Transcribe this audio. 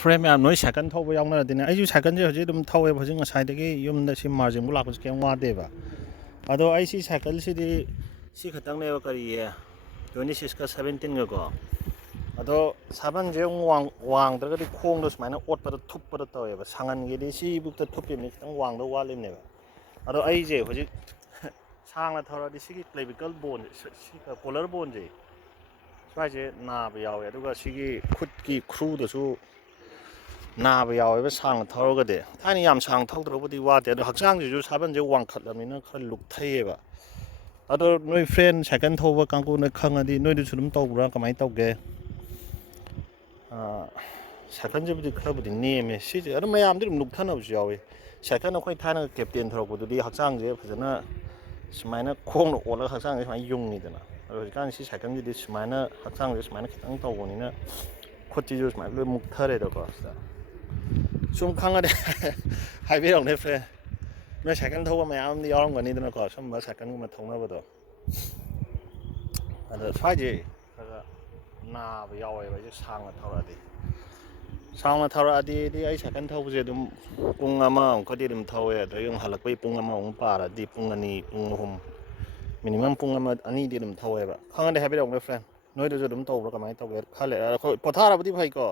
friend ꯃꯌꯥꯝ ꯅꯣꯏ cycle ꯊꯧꯕ ꯌꯥꯎꯅꯔꯗꯤꯅꯦ ꯑꯩꯁꯨ ꯁꯥꯏꯀꯜꯁꯦ ꯍꯧꯖꯤꯛ ꯑꯗꯨꯝ ꯊꯧꯋꯦꯕ ꯍꯧꯖꯤꯛ ꯉꯁꯥꯏꯗꯒꯤ ꯌꯨꯝꯗ ꯁꯤ ꯃꯥꯔꯖꯤꯡꯕꯨ ꯂꯥꯛꯄꯁꯤ ꯀꯩꯝ ꯋꯥꯗꯦꯕ ꯑꯗꯣ ꯑꯩ ꯁꯤ ꯁꯥꯏꯀꯜꯁꯤꯗꯤ ꯁꯤ ꯈꯛꯇꯪꯅꯦꯕ ꯀꯔꯤꯌꯦ 26ꯒ 17ꯒꯀꯣ ꯑꯗꯣ ꯁꯥꯕꯟꯁꯦ ꯑꯃꯨꯛ ꯋꯥꯡꯗ꯭ꯔꯒꯗꯤ ꯈꯣꯡꯗꯣ ꯁꯨꯃꯥꯏꯅ ꯑꯣꯠꯄꯗ ꯊꯨꯞꯄꯗ ꯇꯧꯋꯦꯕ ꯁꯥꯡꯍꯟꯒꯦꯗꯤ ꯁꯤꯕꯨꯛꯇ ꯊꯨꯞꯄꯤꯕꯅꯤ ꯈꯤꯇꯪ ꯋꯥꯡꯗ ꯋꯥꯠꯂꯤꯕꯅꯦꯕ ꯑꯗꯣ ꯑꯩꯁꯦ ꯍꯧꯖꯤꯛ ꯁꯥꯡꯅ ꯊꯧꯔꯗꯤ ꯁꯤꯒꯤ ꯀ꯭ꯂꯦꯕꯤꯀꯜ ꯕꯣꯟꯁꯦ ꯀꯣꯂꯔ ꯕꯣꯟꯁꯦ ꯁ꯭ꯋꯥꯏꯁꯦ ꯅꯥꯕ ꯌꯥꯎꯋꯦ ꯑꯗꯨꯒ ꯁꯤꯒꯤ ꯈꯨꯠꯀꯤ ꯈꯨꯔꯨꯗꯁꯨ ꯅꯥꯕ ꯌꯥꯎꯋꯦꯕ ꯁꯥꯡꯅ ꯊꯧꯔꯒꯗꯤ ꯊꯥꯏꯅ ꯌꯥꯝ ꯁꯥꯡꯅ ꯊꯧꯗ꯭ꯔꯒꯕꯨꯗꯤ ꯋꯥꯗꯦ ꯑꯗꯣ ꯍꯛꯆꯥꯡꯁꯤꯁꯨ ꯁꯥꯕꯟꯁꯦ ꯋꯥꯡꯈꯠꯂꯕꯅꯤꯅ ꯈꯔ ꯂꯨꯞꯊꯩꯑꯦꯕ ꯑꯗꯣ ꯅꯣꯏ ꯐ꯭ꯔꯦꯟ ꯁꯥꯏꯀꯜ ꯊꯧꯕ ꯀꯥꯡꯕꯨꯅ ꯈꯪꯉꯗꯤ ꯅꯣꯏꯗꯨꯁꯨ ꯑꯗꯨꯝ ꯇꯧꯕ꯭ꯔꯥ ꯀꯃꯥꯏꯅ ꯇꯧꯒꯦ ꯁꯥꯏꯀꯜꯁꯤꯕꯨꯗꯤ ꯈꯔꯕꯨꯗꯤ ꯅꯦꯝꯃꯦ ꯁꯤꯁꯦ ꯑꯗꯨꯝ ꯃꯌꯥꯝꯗꯤ ꯑꯗꯨꯝ ꯂꯨꯞꯊꯅꯕꯁꯨ ꯌꯥꯎꯋꯤ ꯁꯥꯏꯀꯜ ꯑꯩꯈꯣꯏ ꯊꯥꯏꯅ ꯀꯦꯞꯇꯦꯟ ꯊꯧꯔꯛꯄꯗꯨꯗꯤ ꯍꯛꯆꯥꯡꯁꯦ ꯐꯖꯅ ꯁꯨꯃꯥꯏꯅ ꯈꯣꯡꯅ ꯑꯣꯠꯂꯒ ꯍꯛꯆꯥꯡꯁꯦ ꯁꯨꯃꯥꯏꯅ ꯌꯨꯡꯉꯤꯗꯅ ꯑꯗꯣ ꯍꯧꯖꯤꯛꯀꯥꯟ ꯁꯤ ꯁꯥꯏꯀꯜꯁꯤꯗꯤ ꯁꯨꯃꯥꯏꯅ ꯍꯛꯆꯥꯡꯁꯦ ꯁꯨꯃꯥꯏꯅ ꯈꯤꯇꯪ ꯇꯧꯕꯅꯤꯅ ꯈꯨꯠꯁꯤꯁꯨ ꯁꯨꯃꯥꯏꯅ ꯂꯣꯏ ꯃꯨꯛꯊꯔꯦꯗꯀꯣ ꯁꯤꯗ ꯁꯨꯝ ꯈꯪꯉꯗꯤ ꯍꯥꯏꯕꯤꯔꯛꯎꯅꯦ ꯐ꯭ꯔꯦꯟ ꯅꯣꯏ ꯁꯥꯏꯀꯜ ꯊꯧꯕ ꯃꯌꯥꯝ ꯑꯃꯗꯤ ꯌꯥꯎꯔꯝꯒꯅꯤꯗꯅꯀꯣ ꯁꯨꯝꯕ ꯁꯥꯏꯀꯜꯒꯨꯝꯕ ꯊꯧꯅꯕꯗꯣ ꯑꯗꯣ ꯁ꯭ꯋꯥꯏꯁꯦ ꯈꯔ ꯅꯥꯕ ꯌꯥꯎꯋꯦꯕ ꯑꯩꯁꯦ ꯁꯥꯡꯅ ꯊꯧꯔꯛꯑꯗꯤ ꯑꯩ ꯁꯥꯏꯀꯜ ꯊꯧꯕꯁꯦ ꯑꯗꯨꯝ ꯄꯨꯡ ꯑꯃꯃꯨꯛꯀꯗꯤ ꯑꯗꯨꯝ ꯊꯧꯋꯦ ꯑꯗꯒꯤ ꯑꯃꯨꯛ ꯍꯜꯂꯛꯄꯒꯤ ꯄꯨꯡ ꯑꯃꯃꯨꯛ ꯄꯥꯔꯗꯤ ꯄꯨꯡ ꯑꯅꯤ ꯄꯨꯡ ꯑꯍꯨꯝ ꯃꯤꯅꯤꯃꯝ ꯄꯨꯡ ꯑꯃ ꯑꯅꯤꯗꯤ ꯑꯗꯨꯝ ꯊꯧꯋꯦꯕ ꯈꯪꯉꯗꯤ ꯍꯥꯏꯕꯤꯔꯛꯎꯅꯦ ꯐ꯭ꯔꯦꯟ ꯅꯣꯏꯗꯁꯨ ꯑꯗꯨꯝ ꯇꯧꯕ꯭ꯔꯥ ꯀꯃꯥꯏꯅ ꯇꯧꯒꯦ ꯈꯜꯂꯦ ꯑꯩꯈꯣꯏ ꯄꯣꯊꯥꯔꯕꯨꯗꯤ ꯐꯩꯀꯣ